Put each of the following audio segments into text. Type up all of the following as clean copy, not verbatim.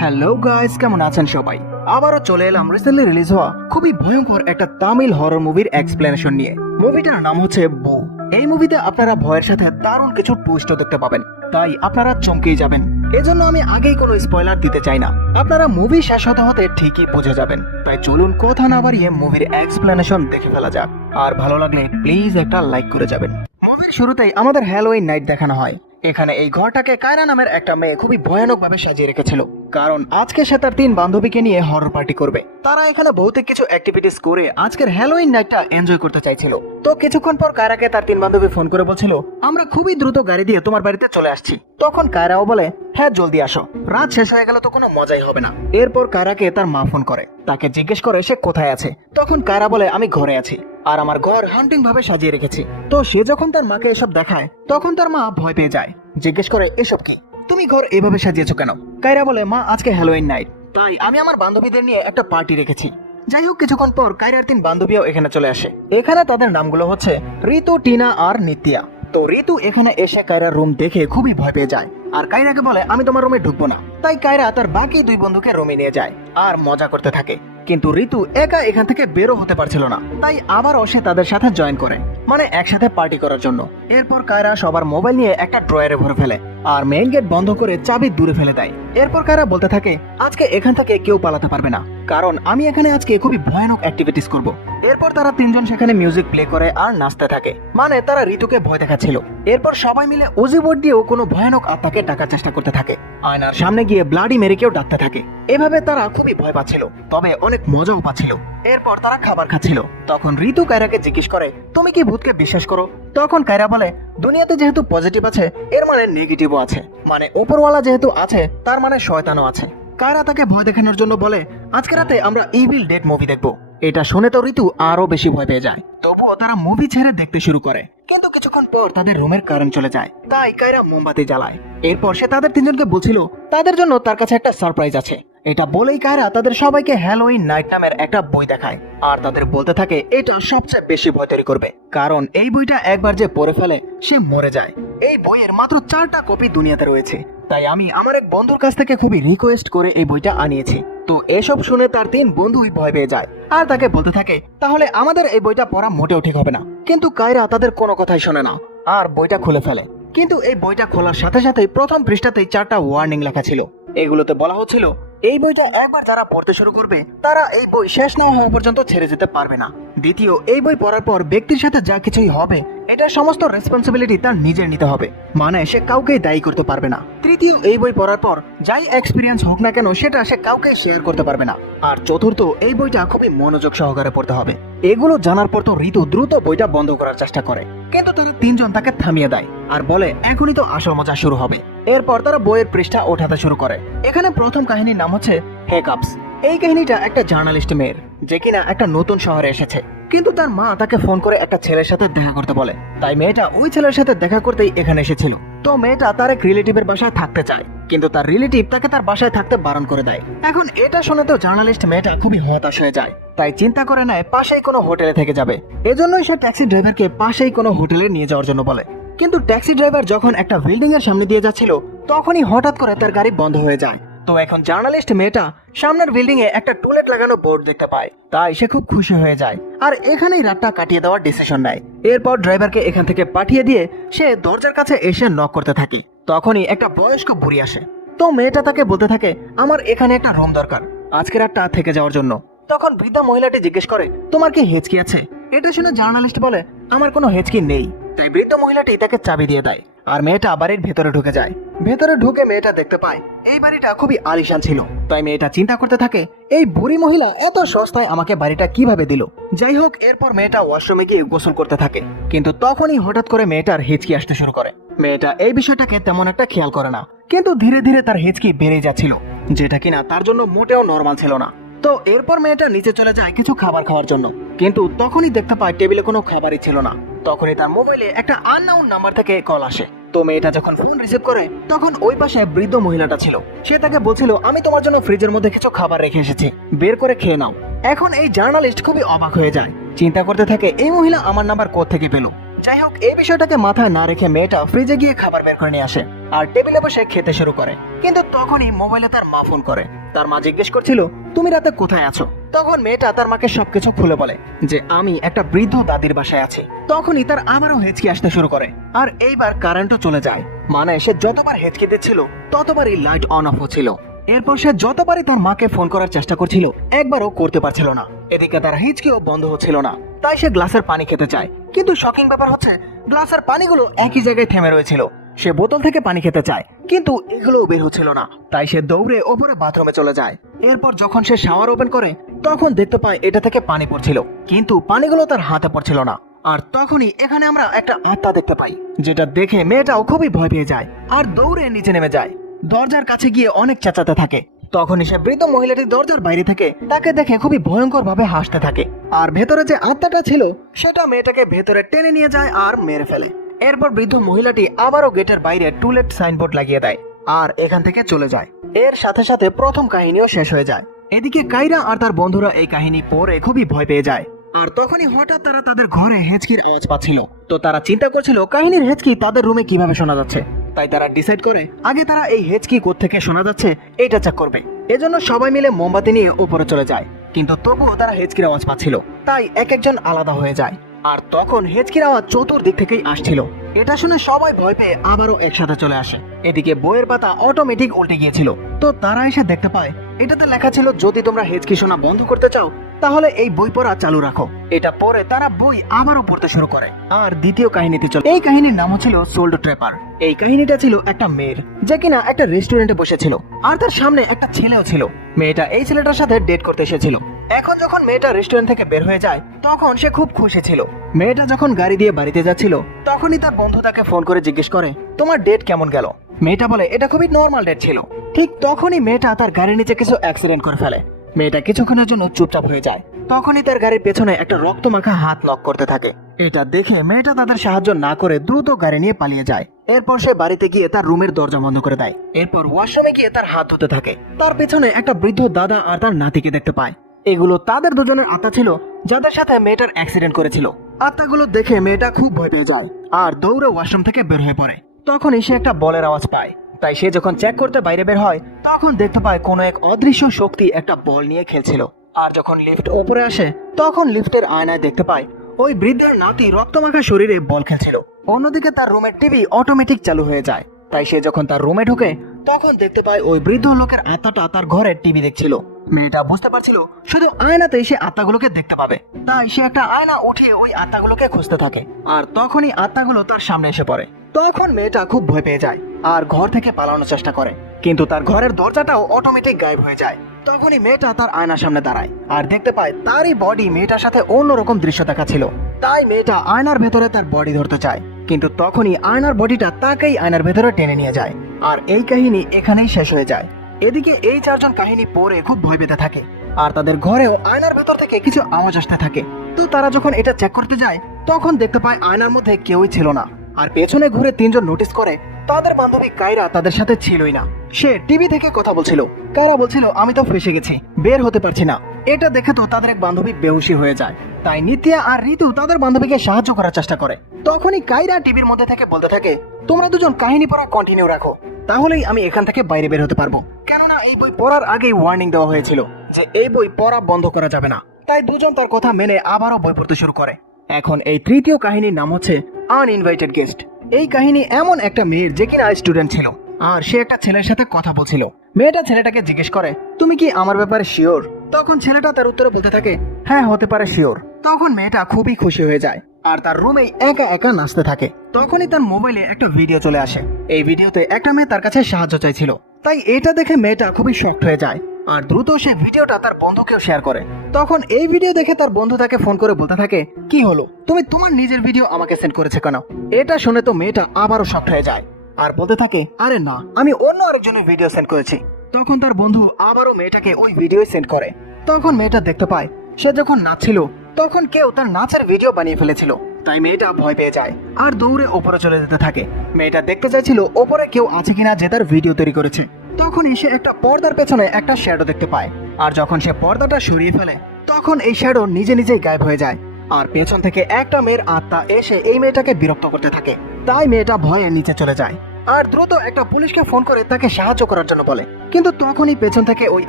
Hello guys, কেমন আছেন সবাই? আবারও চলে এলাম রিসেন্টলি রিলিজ হওয়া খুবই ভয়ঙ্কর একটা তামিল হরর মুভির এক্সপ্লেনেশন নিয়ে। মুভিটার নাম হচ্ছে বু। এই মুভিতে আপনারা ভয়ের সাথে দারুণ কিছু টুইস্টও দেখতে পাবেন, তাই আপনারা চমকেই যাবেন। এজন্য আমি আগেই কোনো স্পয়লার দিতে চাই না, আপনারা মুভি শেষ হতে হতে ঠিকই বুঝে যাবেন। তাই চলুন কথা না বাড়িয়ে মুভির এক্সপ্লেনেশন দেখে ফেলা যাক। আর ভালো লাগলে প্লিজ একটা লাইক করে যাবেন। মুভির শুরুতেই আমাদের হ্যালোউইন নাইট দেখানো হয়। এখানে এই ঘরটাকে কায়রা নামের একটা মেয়ে খুবই ভয়ানকভাবে সাজিয়ে রেখেছিল, কারণ আজকে সে তার 3 বান্ধবীকে নিয়ে হরর পার্টি করবে। তারা এখানে ভৌতিক কিছু অ্যাক্টিভিটিস করে আজকের হ্যালোউইন নাইটটা এনজয় করতে চাইছিল। তো কিছুক্ষণ পর কায়রাকে তার 3 বান্ধবী ফোন করে বলছিল, আমরা খুবই দ্রুত গাড়ি দিয়ে তোমার বাড়িতে চলে আসছি। তখন কায়রাও বলে, হ্যাঁ জলদি আসো, রাত শেষ হয়ে গেল তো কোনো মজাই হবে না। এরপর কায়রাকে তার মা ফোন করে, তাকে জিজ্ঞেস করে সে কোথায় আছে। তখন কায়রা বলে, আমি ঘরে আছি, আর আমার ঘর হান্টিং ভাবে সাজিয়ে রেখেছি। তো সে যখন তার মাকে এসব দেখায় তখন তার মা ভয় পেয়ে যায়, জিজ্ঞেস করে এসব কি, তুমি ঘর এভাবে সাজিয়েছো কেন? কায়রা বলে, মা আজকে হ্যালোউইন নাইট, তাই আমি আমার বান্ধবীদের নিয়ে একটা পার্টি রেখেছি। যাই হোক, কিছুক্ষণ পর কায়রার 3 বান্ধবীও এখানে চলে আসে। এখানে তাদের নামগুলো হচ্ছে ঋতু, টিনা আর নিত্যা। তো ঋতু এখানে এসে কায়রার রুম দেখে খুবই ভয় পেয়ে যায়, আর কায়রাকে বলে, আমি তোমার রুমে ঢুকবো না। তাই কায়রা তার বাকি 2 বন্ধুকে রুমে নিয়ে যায় আর মজা করতে থাকে। কিন্তু ঋতু একা এখান থেকে বেরো হতে পারছিল না, তাই আবারও সে তাদের সাথে জয়েন করে, মানে একসাথে পার্টি করার জন্য। এরপর কায়রা সবার মোবাইল নিয়ে একটা ড্রয়ারে ভরে ফেলে আর মেইন গেট বন্ধ করে চাবি দূরে ফেলে দেয়। এরপর কায়রা বলতে থাকে, আজকে এখান থেকে কেউ পালাতে পারবে না, কারণ আমি এখানে আজকে খুবই ভয়ানক অ্যাক্টিভিটিস করব। এরপর তারা 3 জন সেখানে মিউজিক প্লে করে আর নাচতে থাকে, মানে তারা ঋতুকে ভয় দেখাচ্ছিল। এরপর সবাই মিলে ওজি বোর্ড দিয়েও কোনো ভয়ানক আত্মাকে ডাকার চেষ্টা করতে থাকে, আয়নার সামনে গিয়ে ব্লাডি মেরিকেও ডাকতে থাকে। এভাবে তারা খুবই ভয় পাচ্ছিল, তবে অনেক মজাও পাচ্ছিল। এরপর তারা খাবার খাচ্ছিল। তখন ঋতু কায়রাকে জিজ্ঞেস করে, তুমি কি ভূতকে বিশ্বাস করো? তখন কায়রা বলে, দুনিয়াতে যেহেতু পজিটিভ আছে এর মানে নেগেটিভও আছে, মানে উপরওয়ালা যেহেতু আছে তার মানে শয়তানও আছে। কায়রা তাকে ভয় দেখানোর জন্য বলে, আজকে রাতে আমরা ইভিল ডেড মুভি দেখবো। এটা শুনে তো ঋতু আরো বেশি ভয় পেয়ে যায়। তবুও তারা মুভি ছেড়ে দেখতে শুরু করে, কিন্তু কিছুক্ষণ পর তাদের রুমের কারেন্ট চলে যায়, তাই কায়রা মোমবাতি জ্বালায়। এরপর সে তাদের 3 জনকে বলছিল তাদের জন্য তার কাছে একটা সারপ্রাইজ আছে। এটা বলেই কায়রা তাদের সবাইকে হ্যালোউইন নাইট নামের একটা বই দেখায়, আর তাদের বলতে থাকে এটা সবচেয়ে বেশি ভয় তৈরি করবে, কারণ এই বইটা একবার যে পড়ে ফেলে সে মরে যায়। এই বইয়ের মাত্র 4টা কপি দুনিয়াতে রয়েছে, তাই আমি আমার এক বন্ধুর কাছ থেকে খুবই রিকোয়েস্ট করে এই বইটা আনিয়েছি। তো এসব শুনে তার 3 বন্ধুই ভয় পেয়ে যায় আর তাকে বলতে থাকে, তাহলে আমাদের এই বইটা পড়া মোটেও ঠিক হবে না। কিন্তু কায়রা তাদের কোনো কথাই শোনে না আর বইটা খুলে ফেলে। কিন্তু এই বইটা খোলার সাথে সাথে প্রথম পৃষ্ঠাতেই 4টা ওয়ার্নিং লেখা ছিল। এগুলোতে বলা হচ্ছিল, এই বইটা একবার যারা পড়তে শুরু করবে তারা এই বই শেষ না হওয়া পর্যন্ত ছেড়ে যেতে পারবে না। দ্বিতীয়, এই বই পড়ার পর ব্যক্তির সাথে যা কিছুই হবে এটার সমস্ত রেসপন্সিবিলিটি তার নিজের নিতে হবে, মানে সে কাউকেই দায়ী করতে পারবে না। তৃতীয়, এই বই পড়ার পর যাই এক্সপিরিয়েন্স হোক না কেন সেটা সে কাউকে শেয়ার করতে পারবে না। আর চতুর্থ, এই বইটা খুবই মনোযোগ সহকারে পড়তে হবে। এগুলো জানার পর তো ঋতু দ্রুত বইটা বন্ধ করার চেষ্টা করে, কিন্তু তারা 3 জন তাকে থামিয়ে দেয় আর বলে এখনই তো আসল মজা শুরু হবে। এরপর তারা বইয়ের পৃষ্ঠা ওঠাতে শুরু করে। এখানে প্রথম কাহিনীর নাম হচ্ছে হেকাপস। এই কাহিনীটা একটা জার্নালিস্ট মেয়ের, যে কিনা একটা নতুন শহরে এসেছে, কিন্তু তার মা তাকে ফোন করে একটা ছেলের সাথে দেখা করতে বলে, তাই মেয়েটা ওই ছেলের সাথে দেখা করতেই এখানে এসেছিল। তো মেয়েটা তার এক রিলেটিভের বাসায় থাকতে চায়, কিন্তু তার রিলেটিভ তাকে তার বাসায় থাকতে বারণ করে দেয়। এখন এটা শুনে তো জার্নালিস্ট মেয়েটা খুবই হতাশ হয়ে যায়, তাই চিন্তা করে নেয় পাশেই কোনো হোটেলে থেকে যাবে। এজন্যই সে ট্যাক্সি ড্রাইভারকে পাশেই কোনো হোটেলে নিয়ে যাওয়ার জন্য বলে। কিন্তু ট্যাক্সি ড্রাইভার যখন একটা বিল্ডিং এর সামনে দিয়ে যাচ্ছিল তখনই হঠাৎ করে তার গাড়ি বন্ধ হয়ে যায়। তো এখন জার্নালিস্ট মেয়েটা সামনের বিল্ডিং এ একটা টুলেট লাগানো বোর্ড দেখতে পায়, তাই সে খুব খুশি হয়ে যায় আর এখানেই রাতটা কাটিয়ে দেওয়ার ডিসিশন নেয়। এরপর ড্রাইভারকে এখান থেকে পাঠিয়ে দিয়ে সে দরজার কাছে এসে নক করতে থাকে। তখনই একটা বয়স্ক বুড়ি আসে। তো মেয়েটা তাকে বলতে থাকে, আমার এখানে একটা রুম দরকার আজকে রাতটা থেকে যাওয়ার জন্য। তখন বৃদ্ধা মহিলাটি জিজ্ঞেস করে, তোমার কি হেঁচকি আছে? এটা শুনে জার্নালিস্ট বলে, আমার কোনো হেঁচকি নেই। তাই বৃদ্ধ মহিলাটি তাকে চাবি দিয়ে দেয় আর মেয়েটা বাড়ির ভেতরে ঢুকে যায়। ভেতরে ঢুকে মেয়েটা দেখতে পায় এই বাড়িটা খুবই আলিশান ছিল। তাই মেয়েটা চিন্তা করতে থাকে, এই বুড়ি মহিলা এত সস্তায় আমাকে বাড়িটা কিভাবে দিল। যাই হোক, এরপর মেয়েটা ওয়াশরুমে গিয়ে গোসল করতে থাকে, কিন্তু তখনই হঠাৎ করে মেয়েটার হেঁচকি আসতে শুরু করে। মেয়েটা এই বিষয়টাকে তেমন একটা খেয়াল করে না, কিন্তু ধীরে ধীরে তার হেঁচকি বেড়ে যাচ্ছিল, যেটা কিনা তার জন্য মোটেও নরমাল ছিল না। তো এরপর মেয়েটা নিচে চলে যায় কিছু খাবার খাওয়ার জন্য, কিন্তু তখনই দেখতে পায় টেবিলে কোনো খাবারই ছিল না। তখনই তার মোবাইলে একটা আননোন নাম্বার থেকে কল আসে। তো মেয়েটা যখন ফোন রিসিভ করে তখন ওই পাশে বৃদ্ধ মহিলাটা ছিল। সে তাকে বলছিল, আমি তোমার জন্য ফ্রিজের মধ্যে কিছু খাবার রেখে এসেছি, বের করে খেয়ে নাও। এখন এই জার্নালিস্ট খুবই অবাক হয়ে যায়, চিন্তা করতে থাকে এই মহিলা আমার নাম্বার কোথা থেকে পেল। যাই হোক, এই বিষয়টাকে মাথায় না রেখে মেয়েটা ফ্রিজে গিয়ে খাবার বের করে নিয়ে আসে আর টেবিলে বসে খেতে শুরু করে। কিন্তু তখনই মোবাইলে তার মা ফোন করে। তার মা জিজ্ঞেস করছিল, তুমি রাতে কোথায় আছো? তখন মেয়েটা তার মাকে সবকিছু খুলে বলে যে আমি একটা বৃদ্ধ দাদির বাসায় আছি। তখনই তার আবারও হেঁচকি আসতে শুরু করে, আর এইবার কারেন্টও চলে যায়। মানে সে যতবার হেঁচকি দিচ্ছিল ততবারই লাইট অন অফ হচ্ছিল। এরপর সে যতবারই তার মাকে ফোন করার চেষ্টা করছিল, একবারও করতে পারছিল না। এদিকে তার হিচকিও বন্ধ হচ্ছিল না। তাই সে গ্লাসের পানি খেতে চায়, কিন্তু শকিং ব্যাপার হচ্ছে গ্লাসের পানিগুলো একই জায়গায় থেমে রয়েছিল। সে বোতল থেকে পানি খেতে চায়, কিন্তু এগুলোও বের হচ্ছিল না। তাই সে দৌড়ে ওপরে বাথরুমে চলে যায়। এরপর যখন সে শাওয়ার ওপেন করে, তখন দেখতে পায় এটা থেকে পানি পড়ছিল, কিন্তু পানিগুলো তার হাতে পড়ছিল না। আর তখনই এখানে আমরা একটা আত্মা দেখতে পাই, যেটা দেখে মেয়েটাও খুবই ভয় পেয়ে যায় আর দৌড়ে নিচে নেমে যায়। দরজার কাছে গিয়ে অনেক চেঁচাতে থাকে। তখনই সে বৃদ্ধ মহিলাটি দরজার বাইরে থেকে তাকে দেখে খুবই ভয়ঙ্কর ভাবে হাসতে থাকে। আর ভেতরে যে আত্মাটা ছিল সেটা মেয়েটাকে ভেতরে টেনে নিয়ে যায় আর মেরে ফেলে। এরপর বৃদ্ধ মহিলাটি আবারও গেটের বাইরে টু লেট সাইনবোর্ড লাগিয়ে দেয় আর এখান থেকে চলে যায়। এর সাথে সাথে প্রথম কাহিনীও শেষ হয়ে যায়। এদিকে কাইরা আর তার বন্ধুরা এই কাহিনী পড়ে খুবই ভয় পেয়ে যায়। আর তখনই হঠাৎ তারা তাদের ঘরে হেঁচকির আওয়াজ পাচ্ছিল। তো তারা চিন্তা করছিল কাহিনীর হেঁচকি তাদের রুমে কিভাবে শোনা যাচ্ছে। তাই তারা ডিসাইড করে আগে তারা এই হেঁচকি কোত্থেকে শোনা যাচ্ছে এটা চেক করবে। এজন্য সবাই মিলে মোমবাতি নিয়ে উপরে চলে যায়, কিন্তু তবুও তারা হেঁচকির আওয়াজ পাচ্ছিল। তাই এক একজন আলাদা হয়ে যায়। আর তখন হেঁচকির আওয়াজ চতুর্দিক থেকেই আসছিল। এটা শুনে সবাই ভয় পেয়ে আবারও একসাথে চলে আসে। এদিকে বইয়ের পাতা অটোমেটিক উল্টে গিয়েছিল। তো তারা এসে দেখতে পায় এটাতে লেখা ছিল, যদি তোমরা হেঁচকি শোনা বন্ধ করতে চাও তাহলে এই বই পড়া চালু রাখো। এটা পরে তারা বই আবারও পড়তে শুরু করে। আর দ্বিতীয় কাহিনীতে চলে। এই কাহিনীর নাম ছিল সোল্ড ট্র্যাপার। এই কাহিনীটা ছিল একটা মেয়ের, যে কিনা একটা রেস্টুরেন্টে বসেছিল আর তার সামনে একটা ছেলেও ছিল। মেয়েটা এই ছেলেটার সাথে ডেট করতে এসেছিল। এখন যখন মেয়েটা রেস্টুরেন্ট থেকে বের হয়ে যায় তখন সে খুব খুশি ছিল। মেয়েটা যখন গাড়ি দিয়ে বাড়িতে যাচ্ছিল তখনই তার বন্ধু তাকে ফোন করে জিজ্ঞেস করে, তোমার ডেট কেমন গেল? মেয়েটা বলে এটা খুবই নর্মাল ডেট ছিল। ঠিক তখনই মেয়েটা তার গাড়ির নিচে কিছু অ্যাক্সিডেন্ট করে ফেলে। মেয়েটা কিছুক্ষণের জন্য চুপচাপ হয়ে যায়। তখনই তার গাড়ির পেছনে একটা রক্তমাখা হাত নক করতে থাকে। এটা দেখে মেয়েটা তাদের সাহায্য না করে দ্রুত গাড়ি নিয়ে পালিয়ে যায়। এরপর সে বাড়িতে গিয়ে তার রুমের দরজা বন্ধ করে দেয়। এরপর ওয়াশরুমে গিয়ে তার হাত ধুতে থাকে। তার পেছনে একটা বৃদ্ধ দাদা আর তার নাতিকে দেখতে পায়। এগুলো তাদের দুজনের আত্মা ছিল, যাদের সাথে মেয়েটার অ্যাক্সিডেন্ট করেছিল। আত্মাগুলো দেখে মেয়েটা খুব ভয় পেয়ে যায় আর দৌড়ে ওয়াশরুম থেকে বের হয়ে পড়ে। তখনই সে একটা বলের আওয়াজ পায়। তাই সে যখন চেক করতে বাইরে বের হয় তখন দেখতে পায় কোনো এক অদৃশ্য শক্তি একটা বল নিয়ে খেলছিল। আর যখন লিফট উপরে আসে তখন লিফটের আয়নায় দেখতে পায় ওই বৃদ্ধের নাতি রক্তমাখা শরীরে বল খেলছিল। অন্যদিকে তার রুমের টিভি অটোমেটিক চালু হয়ে যায়। তাই সে যখন তার রুমে ঢোকে তখন দেখতে পায় ওই বৃদ্ধ লোকের আত্মাটা তার ঘরে টিভি দেখছিল। মেয়েটা বুঝতে পারছিল শুধু আয়নাতেই সে আত্মাগুলোকে দেখতে পাবে। তাই সে একটা আয়না উঠিয়ে ওই আত্মাগুলোকে খুঁজতে থাকে। আর তখনই আত্মাগুলো তার সামনে এসে পড়ে। তখন মেয়েটা খুব ভয় পেয়ে যায় আর ঘর থেকে পালানোর চেষ্টা করে, কিন্তু তার ঘরের দরজাটাও অটোমেটিক গায়েব হয়ে যায়। তখনই মেয়েটা তার আয়নার সামনে দাঁড়ায় আর দেখতে পায় তারই বডি মেয়েটার সাথে অন্যরকম দৃশ্য দেখাচ্ছিল। তাই মেয়েটা আয়নার ভেতরে তার বডি ধরতে চায়, কিন্তু তখনই আয়নার বডিটা তাকেই আয়নার ভেতরে টেনে নিয়ে যায়। আর এই কাহিনী এখানেই শেষ হয়ে যায়। এদিকে এই চারজন কাহিনী পড়ে খুব ভয় পেতে থাকে আর তাদের ঘরেও আয়নার ভেতর থেকে কিছু আওয়াজ আসতে থাকে। তো তারা যখন এটা চেক করতে যায় তখন দেখতে পায় আয়নার মধ্যে কেউই ছিল না। আর পেছনে ঘুরে তিনজন নোটিস করে তাদের বান্ধবী কায়রা তাদের সাথে ছিলই না। সে টিভি থেকে কথা বলছিল। কায়রা বলছিল আমি তো ফেসে গেছি, বের হতে পারছি না। এটা দেখে তো তাদের এক বান্ধবী বেহুশি হয়ে যায়। তাই নিত্যা আর ঋতু তাদের বান্ধবীকে সাহায্য করার চেষ্টা করে। তখনই কায়রা টিভির মধ্যে থেকে বলতে থাকে, তোমরা দুজন কাহিনী পড়া কন্টিনিউ রাখো, তাহলেই আমি এখান থেকে বাইরে বের হতে পারবো। কেননা এই বই পড়ার আগেই ওয়ার্নিং দেওয়া হয়েছিল যে এই বই পড়া বন্ধ করা যাবে না। তাই দুজন তার কথা মেনে আবারও বই পড়তে শুরু করে। এখন এই তৃতীয় কাহিনীর নাম হচ্ছে আনইনভাইটেড গেস্ট। এই কাহিনী এমন একটা মেয়ের যে কিনা স্টুডেন্ট ছিল আর সে একটা ছেলের সাথে কথা বলছিল। মেয়েটা ছেলেটাকে জিজ্ঞেস করে, তুমি কি আমার ব্যাপারে শিওর? তখন ছেলেটা তার উত্তরে বলতে থাকে, হ্যাঁ হতে পারে শিওর। তখন মেয়েটা খুবই খুশি হয়ে যায় আর তার রুমে একা একা নাচতে থাকে। তখনই তার মোবাইলে একটা ভিডিও চলে আসে। এই ভিডিওতে একটা মেয়ে তার কাছে সাহায্য চাইছিল। তাই এটা দেখে মেয়েটা খুবই শকড হয়ে যায় আর দ্রুত সে ভিডিওটা তার বন্ধুকেও শেয়ার করে। তখন এই ভিডিও দেখে তার বন্ধু তাকে ফোন করে বলতে থাকে, কি হলো, তুমি তোমার নিজের ভিডিও আমাকে সেন্ড করেছে কেন? এটা শুনে তো মেয়েটা আবারও শকড হয়ে যায় আর বলতে থাকে, আরে না, আমি অন্য আরেকজনের ভিডিও সেন্ড করেছি। তখন তার বন্ধু আবারও মেয়েটাকে ওই ভিডিও সেন্ড করে। তখন মেয়েটা দেখতে পায় সে যখন নাচছিল তখন কেউ তার নাচের ভিডিও বানিয়ে ফেলেছিল। তাই মেয়েটা ভয় পেয়ে যায় আর দৌড়ে ওপরে চলে যেতে থাকে। মেয়েটা দেখতে চাইছিল ওপরে কেউ আছে কিনা যে তার ভিডিও তৈরি করেছে। তখনই সে একটা পর্দার পেছনে একটা শ্যাডো দেখতে পায় আর যখন সে পর্দাটা সরিয়ে ফেলে তখন এই শ্যাডো নিজে নিজেই গায়েব হয়ে যায় আর পেছন থেকে একটা মেয়ের আত্মা এসে এই মেয়েটাকে বিরক্ত করতে থাকে। তাই মেয়েটা ভয়ে নিচে চলে যায় আর দ্রুত একটা পুলিশকে ফোন করে তাকে সাহায্য করার জন্য বলে। কিন্তু তখনই পেছন থেকে ওই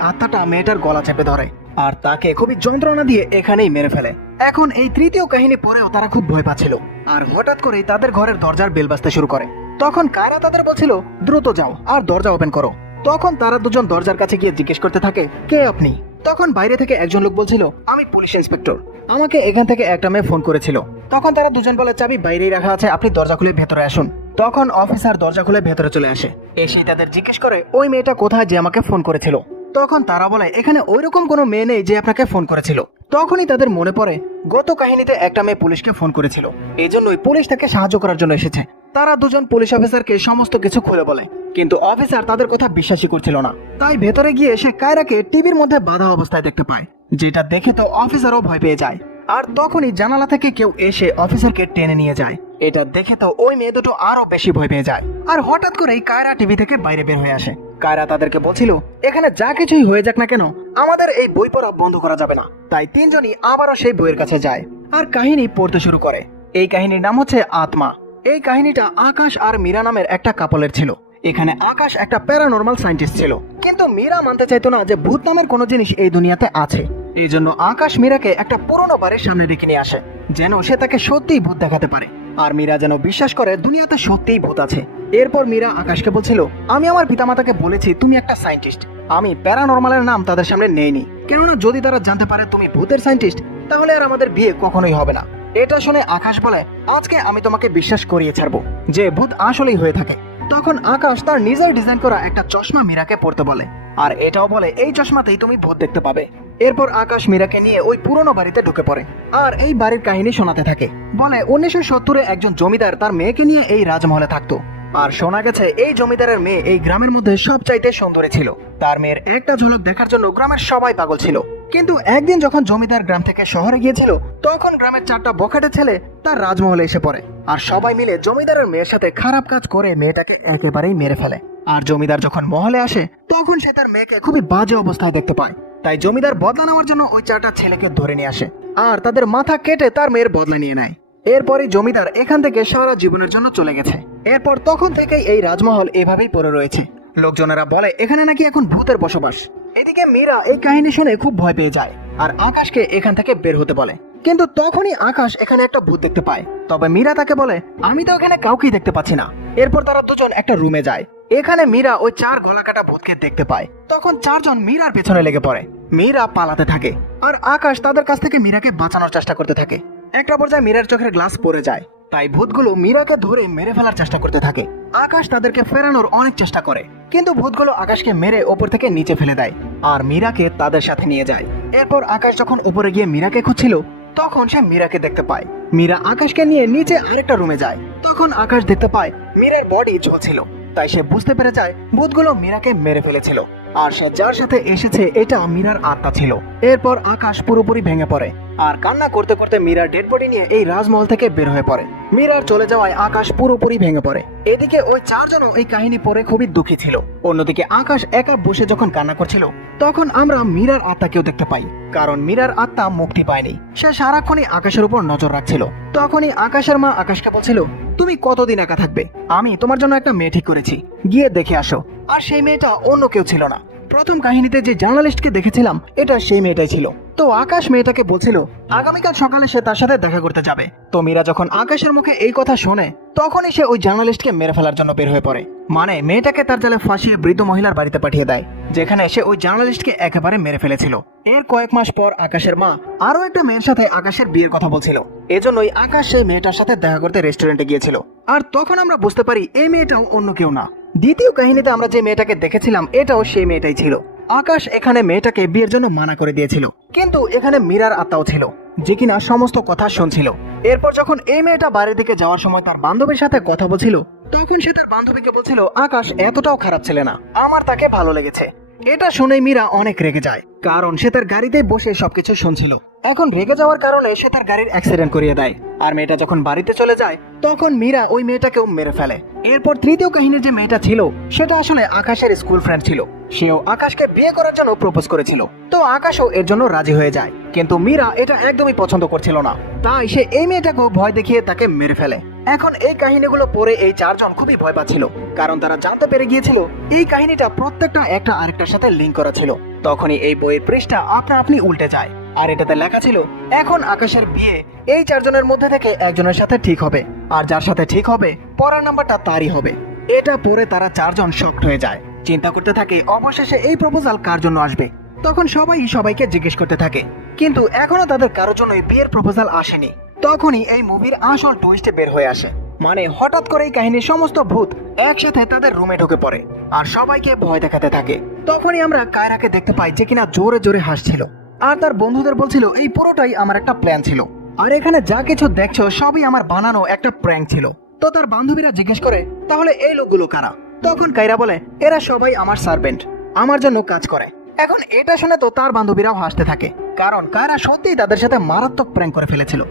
আত্মাটা মেয়েটার গলা চেপে ধরে আর তাকে খুবই যন্ত্রণা দিয়ে এখানেই মেরে ফেলে। এখন এই তৃতীয় কাহিনী পরেও তারা খুব ভয় পাচ্ছিল আর হঠাৎ করেই তাদের ঘরের দরজার বেল বাজতে শুরু করে। তখন কায়রা তাদের বলছিল দ্রুত যাও আর দরজা ওপেন করো। তখন তারা দুজন দরজার কাছে গিয়ে জিজ্ঞেস করতে থাকে কে আপনি। তখন বাইরে থেকে একজন লোক বলছিল আমি পুলিশ ইন্সপেক্টর, আমাকে এখান থেকে একটা মেয়ে ফোন করেছিল। তখন তারা দুজন বলে চাবি বাইরেই রাখা আছে, আপনি দরজা খুলে ভেতরে আসুন। তখন অফিসার দরজা খুলে ভেতরে চলে আসে, এসে তাদের জিজ্ঞেস করে ওই মেয়েটা কোথায় যে আমাকে ফোন করেছিল। তখন তারা বলে এখানে ওইরকম কোনো মেয়ে নেই যে আপনাকে ফোন করেছিল। তখনই তাদের মনে পড়ে গত কাহিনীতে একটা মেয়ে পুলিশকে ফোন করেছিল, এজন্যই পুলিশ তাকে সাহায্য করার জন্য এসেছে। তারা দুজন পুলিশ অফিসারকে সমস্ত কিছু খুলে বলে, কিন্তু অফিসার তাদের কথা বিশ্বাসই করছিল না। তাই ভেতরে গিয়ে সে কায়রাকে টিভির মধ্যে বাঁধা অবস্থায় দেখতে পায়, যেটা দেখে তো অফিসারও ভয় পেয়ে যায়। আর তখনই জানালা থেকে কেউ এসে অফিসারকে টেনে নিয়ে যায়। এটা দেখে তো ওই মেয়ে দুটো আরো বেশি ভয় পেয়ে যায়। আর হঠাৎ করেই কায়রা টিভি থেকে বাইরে বের হয়ে আসে। কায়রা তাদেরকে বলছিল এখানে যা কিছুই হয়ে যাক না কেন আমাদের এই বই পড়া বন্ধ করা যাবে না। তাই তিনজনই আবারও সেই বইয়ের কাছে যায় আর কাহিনী পড়তে শুরু করে। এই কাহিনীর নাম হচ্ছে আত্মা। এই কাহিনীটা আকাশ আর মীরা নামের একটা কাপলের ছিল। এখানে আকাশ একটা প্যারানর্মাল সায়েন্টিস্ট ছিল, কিন্তু মীরা মানতে চাইতো না যে ভূত নামের কোনো জিনিস এই দুনিয়াতে আছে। এই জন্য আকাশ মীরাকে একটা পুরনো বাড়ির সামনে ডেকে নিয়ে আসে, যেন সে তাকে সত্যিই ভূত দেখাতে পারে আর মীরা যেন বিশ্বাস করে দুনিয়াতে সত্যিই ভূত আছে। এরপর মীরা আকাশকে বলছিল আমি আমার পিতামাতাকে বলেছি তুমি একটা সায়েন্টিস্ট, আমি প্যারানর্মালের নাম তাদের সামনে নেইনি, কেননা যদি তারা জানতে পারে তুমি ভূতের সায়েন্টিস্ট তাহলে আর আমাদের বিয়ে কখনোই হবে না। এটা শুনে আকাশ বলে আজকে আমি তোমাকে বিশ্বাস করিয়ে ছাড়বো যে ভূত আসলেই হয়ে থাকে। তখন আকাশ তার নিজের ডিজাইন করা একটা চশমা মীরাকে পড়তে বলে আর এটাও বলে এই চশমাতেই তুমি ভূত দেখতে পাবে। এরপর আকাশ মীরাকে নিয়ে ওই পুরনো বাড়িতে ঢুকে পড়ে আর এই বাড়ির কাহিনী শোনাতে থাকে। বলে 1970-এ একজন জমিদার তার মেয়েকে নিয়ে এই রাজমহলে থাকতো আর শোনা গেছে এই জমিদারের মেয়ে এই গ্রামের মধ্যে সবচাইতে সুন্দরী ছিল। তার মেয়ের একটা ঝলক দেখার জন্য গ্রামের সবাই পাগল ছিল। কিন্তু একদিন যখন জমিদার গ্রাম থেকে শহরে গিয়েছিল তখন গ্রামের 4টা বখাটে ছেলে তার রাজমহলে এসে পড়ে আর সবাই মিলে জমিদারের মেয়ের সাথে খারাপ কাজ করে মেয়েটাকে একেবারেই মেরে ফেলে। আর জমিদার যখন মহলে আসে তখন সে তার মেয়েকে খুবই বাজে অবস্থায় দেখতে পায়। তাই জমিদার বদলা নেওয়ার জন্য ওই 4টা ছেলেকে ধরে নিয়ে আসে আর তাদের মাথা কেটে তার মেয়ের বদলা নিয়ে নেয়। এরপরই জমিদার এখান থেকে সারা জীবনের জন্য চলে গেছে। এরপর তখন থেকেই এই রাজমহল এভাবেই পড়ে রয়েছে। লোকজনেরা বলে এখানে নাকি এখন ভূতের বসবাস। এদিকে মীরা এই কাহিনী শুনে খুব ভয় পেয়ে যায় আর আকাশকে এখান থেকে বের হতে বলে। কিন্তু তখনই আকাশ এখানে একটা ভূত দেখতে পায়, তবে মীরা তাকে বলে আমি তো এখানে কাউকেই দেখতে পাচ্ছি না। এরপর তারা দুজন একটা রুমে যায়। এখানে মীরা ওই 4 গলাকাটা ভূতকে দেখতে পায়। তখন 4 জন মীরার পেছনে লেগে পড়ে। মীরা পালাতে থাকে আর আকাশ তাদের কাছ থেকে মীরাকে বাঁচানোর চেষ্টা করতে থাকে। একটা পর্যায়ে মীরার চোখের গ্লাস পড়ে যায়, তাই ভূতগুলো মীরাকে ধরে মেরে ফেলার চেষ্টা করতে থাকে। আকাশ তাদেরকে ফেরানোর অনেক চেষ্টা করে, কিন্তু ভূতগুলো আকাশকে মেরে ওপর থেকে নিচে ফেলে দেয় আর মীরাকে তাদের সাথে নিয়ে যায়। এরপর আকাশ যখন উপরে গিয়ে মীরাকে খুঁজছিল তখন সে মীরাকে দেখতে পায়। মীরা আকাশকে নিয়ে নিচে আরেকটা রুমে যায়। তখন আকাশ দেখতে পায় মীরার বডি ঝুলছিল, তাই সে বুঝতে পেরে যায় ভূতগুলো মীরাকে মেরে ফেলেছিল আর সে যার সাথে এসেছে এটা মীরার আত্মা ছিল। এরপর আকাশ পুরোপুরি ভেঙে পড়ে আর কান্না করতে করতে মীরার ডেড বডি নিয়ে এই রাজমহল থেকে বের হয়ে পড়ে। মীরার চলে যাওয়ায় আকাশ পুরোপুরি ভেঙে পড়ে। এদিকে ওই 4 জনও এই কাহিনী পড়ে খুবই দুঃখী ছিল। অন্যদিকে আকাশ একা বসে যখন কান্না করছিল তখন আমরা মীরার আত্মাকেও দেখতে পাই, কারণ মীরার আত্মা মুক্তি পায়নি। সে সারাক্ষণই আকাশের উপর নজর রাখছিল। তখনই আকাশের মা আকাশকে বলছিল তুমি কতদিন একা থাকবে, আমি তোমার জন্য একটা মেয়ে ঠিক করেছি, গিয়ে দেখে আসো। আর সেই মেয়েটা অন্য কেউ ছিল না। প্রথম কাহিনীতে যে জার্নালিস্টকে দেখেছিলাম এটা সেই মেয়েটাই ছিল। তো আকাশ মেয়েটাকে বলছিল আগামীকাল সকালে সে তার সাথে দেখা করতে যাবে। তো মীরা যখন আকাশের মুখে এই কথা শোনে তখনই সে ওই জার্নালিস্টকে মেরে ফেলার জন্য বের হয়ে পড়ে। মানে মেয়েটাকে তার জালে ফাঁসিয়ে বৃদ্ধ মহিলার বাড়িতে পাঠিয়ে দেয়, যেখানে সে ওই জার্নালিস্টকে একেবারে মেরে ফেলেছিল। এর কয়েক মাস পর আকাশের মা আরো একটা মেয়ের সাথে আকাশের বিয়ের কথা বলছিল, এজন্যই আকাশ সেই মেয়েটার সাথে দেখা করতে রেস্টুরেন্টে গিয়েছিল। আর তখন আমরা বুঝতে পারি এই মেয়েটাও অন্য কেউ না। দ্বিতীয় কাহিনীতে আমরা যে মেয়েটাকে দেখেছিলাম এটাও সেই মেয়েটাই ছিল। আকাশ এখানে মেয়েটাকে বিয়ের জন্য মানা করে দিয়েছিল, কিন্তু এখানে মীরার আত্মাও ছিল যে কিনা সমস্ত কথা শুনছিল। এরপর যখন এই মেয়েটা বাড়ির দিকে যাওয়ার সময় তার বান্ধবীর সাথে কথা বলছিল তখন সে তার বান্ধবীকে বলছিল আকাশ এতটাও খারাপ ছিল না, আমার তাকে ভালো লেগেছে। এটা শুনে মীরা অনেক রেগে যায়, কারণ সে তার গাড়িতে বসে সবকিছু শুনছিল। এখন রেগে যাওয়ার কারণে সে তার গাড়ির অ্যাক্সিডেন্ট করিয়ে দেয়। আর মেয়েটা যখন বাড়িতে চলে যায় তখন মীরা ওই মেয়েটাকেও মেরে ফেলে। এরপর তৃতীয় কাহিনীর যে মেয়েটা ছিল সেটা আসলে আকাশের স্কুল ফ্রেন্ড ছিল। সেও আকাশকে বিয়ে করার জন্য প্রপোজ করেছিল। তো আকাশও এর জন্য রাজি হয়ে যায়। কিন্তু মীরা এটা একদমই পছন্দ করছিল না, তাই সে এই মেয়েটাকেও ভয় দেখিয়ে তাকে মেরে ফেলে। এখন এই কাহিনীগুলো পড়ে এই চারজন খুবই ভয় পাচ্ছিল, কারণ তারা জানতে পেরে গিয়েছিল এই কাহিনীটা প্রত্যেকটা একটা আরেকটার সাথে লিঙ্ক করা ছিল। তখনই এই বইয়ের পৃষ্ঠা আপনা আপনি উল্টে যায়, আর এটাতে লেখা ছিল এখন আকাশের বিয়ে এই চারজনের মধ্যে থেকে একজনের সাথে ঠিক হবে, আর যার সাথে ঠিক হবে পরের নাম্বারটা তারই হবে। এটা পড়ে তারা চারজন শকড হয়ে যায়, চিন্তা করতে থাকে অবশেষে এই প্রপোজাল কার জন্য আসবে। তখন সবাই সবাইকে জিজ্ঞেস করতে থাকে, কিন্তু এখনো তাদের কারোর জন্য বিয়ের প্রপোজাল আসেনি। তখনই এই মুভির আসল টুইস্টে বের হয়ে আসে, মানে হঠাৎ করে এই কাহিনীর সমস্ত ভূত একসাথে তাদের রুমে ঢুকে পড়ে আর সবাইকে ভয় দেখাতে থাকে। তখনই আমরা কায়রাকে দেখতে পাই যে কিনা জোরে জোরে হাসছিল, আর তার বন্ধুদের বলছিল এই পুরোটাই আমার একটা প্ল্যান ছিল, আর এখানে যা কিছু দেখছো সবই আমার বানানো একটা প্র্যাঙ্ক ছিল। তো তার বান্ধবীরা জিজ্ঞেস করে তাহলে এই লোকগুলো কারা? তখন কায়রা বলে এরা সবাই আমার সার্ভেন্ট, আমার জন্য কাজ করে। এখন এটা শুনে তো তার বান্ধবীরাও হাসতে থাকে, কারণ কায়রা সত্যিই তাদের সাথে মারাত্মক প্র্যাঙ্ক করে ফেলেছিল।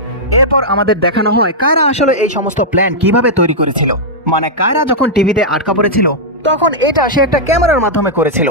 এরপর আমাদের দেখানো হয় কায়রা আসলে এই সমস্ত প্ল্যান কিভাবে তৈরি করেছিল। মানে কায়রা যখন টিভিতে আটকা পড়েছিল তখন এটা সে একটা ক্যামেরার মাধ্যমে করেছিল,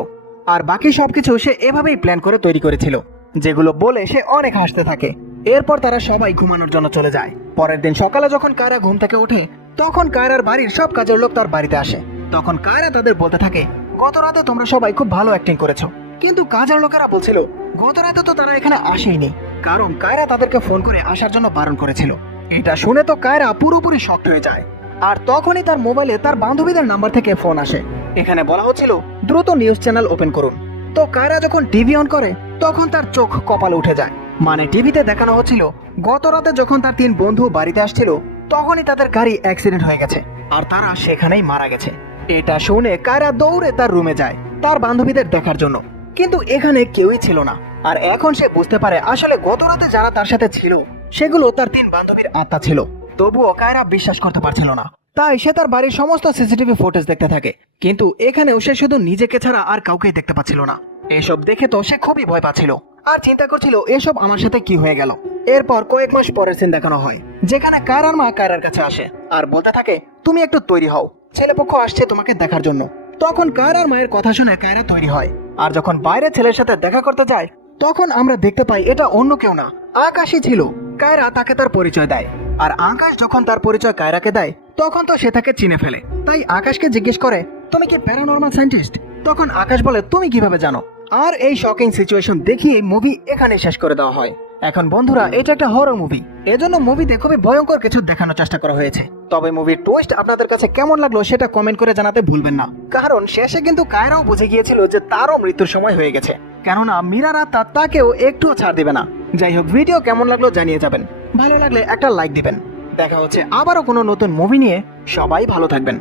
আর বাকি সবকিছু সে এভাবেই প্ল্যান করে তৈরি করেছিল, যেগুলো বলে সে অনেক হাসতে থাকে। এরপর তারা সবাই ঘুমানোর জন্য চলে যায়। পরের দিন সকালে যখন কায়রা ঘুম থেকে ওঠে তখন কায়রার বাড়ির সব কাজের লোক তার বাড়িতে আসে। তখন কায়রা তাদের বলতে থাকে গত রাতে তোমরা সবাই খুব ভালো অ্যাক্টিং করেছো, কিন্তু কাজের লোকেরা বলছিল গত রাতে তো তারা এখানে আসেইনি, কারণ কায়রা তাদেরকে ফোন করে আসার জন্য বারণ করেছিল। এটা শুনে তো কায়রা পুরোপুরি শকড হয়ে যায়, আর তখনই তার মোবাইলে তার বান্ধবীদের নাম্বার থেকে ফোন আসে। এখানে বলা হচ্ছিল দ্রুত নিউজ চ্যানেল ওপেন করুন। তো কায়রা যখন টিভি অন করে তখন তার চোখ কপালে উঠে যায়, মানে টিভিতে দেখানো হচ্ছিল গত রাতে যখন তার 3 বন্ধু বাড়িতে আসছিল তখনই তাদের গাড়ি অ্যাক্সিডেন্ট হয়ে গেছে আর তারা সেখানেই মারা গেছে। এটা শুনে কায়রা দৌড়ে তার রুমে যায় তার বান্ধবীদের দেখার জন্য, কিন্তু এখানে কেউই ছিল না। আর এখন সে বুঝতে পারে আসলে গত রাতে যারা তার সাথে ছিল সেগুলো তার 3 বান্ধবীর আত্মা ছিল। তবুও কায়রা বিশ্বাস করতে পারছিল না, তাই সে তার বাড়ির সমস্ত সিসিটিভি ফুটেজ দেখতে থাকে, কিন্তু এখানেও সে শুধু নিজেকে ছাড়া আর কাউকেই দেখতে পাচ্ছিল না। এসব দেখে তো সে খুবই ভয় পাচ্ছিল আর চিন্তা করছিল এসব আমার সাথে কি হয়ে গেল। এরপর কয়েক মাস পরের সিন দেখানো হয়, যেখানে কায়রার মা কায়রার কাছে আসে আর বলতে থাকে তুমি একটু তৈরি হও, ছেলেপক্ষ আসছে তোমাকে দেখার জন্য। তখন কায়রার মায়ের কথা শুনে কায়রা তৈরি হয়, আর যখন বাইরে ছেলের সাথে দেখা করতে যায় তখন আমরা দেখতে পাই এটা অন্য কেউ না, আকাশই ছিল। কায়রা তাকে তার পরিচয় দেয়, আর আকাশ যখন তার পরিচয় কায়রাকে দেয় তখন তো সে তাকে চিনে ফেলে, তাই আকাশকে জিজ্ঞেস করে তুমি কি প্যারানর্মাল সায়েন্টিস্ট? তখন আকাশ বলে তুমি কিভাবে জানো? আর এই শকিং সিচুয়েশন দেখিয়ে মুভি এখানে শেষ করে দেওয়া হয়। এখন বন্ধুরা এটা একটা হরর মুভি, এজন্য মুভিতে খুবই ভয়ঙ্কর কিছু দেখানোর চেষ্টা করা হয়েছে। তবে মুভির টুইস্ট আপনাদের কাছে কেমন লাগলো সেটা কমেন্ট করে জানাতে ভুলবেন না, কারণ শেষে কিন্তু কায়রাও বুঝে গিয়েছিল যে তারও মৃত্যুর সময় হয়ে গেছে, কেননা মীরার আত্মা তাকেও একটুও ছাড় দিবে না। যাই হোক, ভিডিও কেমন লাগলো জানিয়ে যাবেন, ভালো লাগলে একটা লাইক দিবেন। দেখা হচ্ছে আবারও কোনো নতুন মুভি নিয়ে, সবাই ভালো থাকবেন।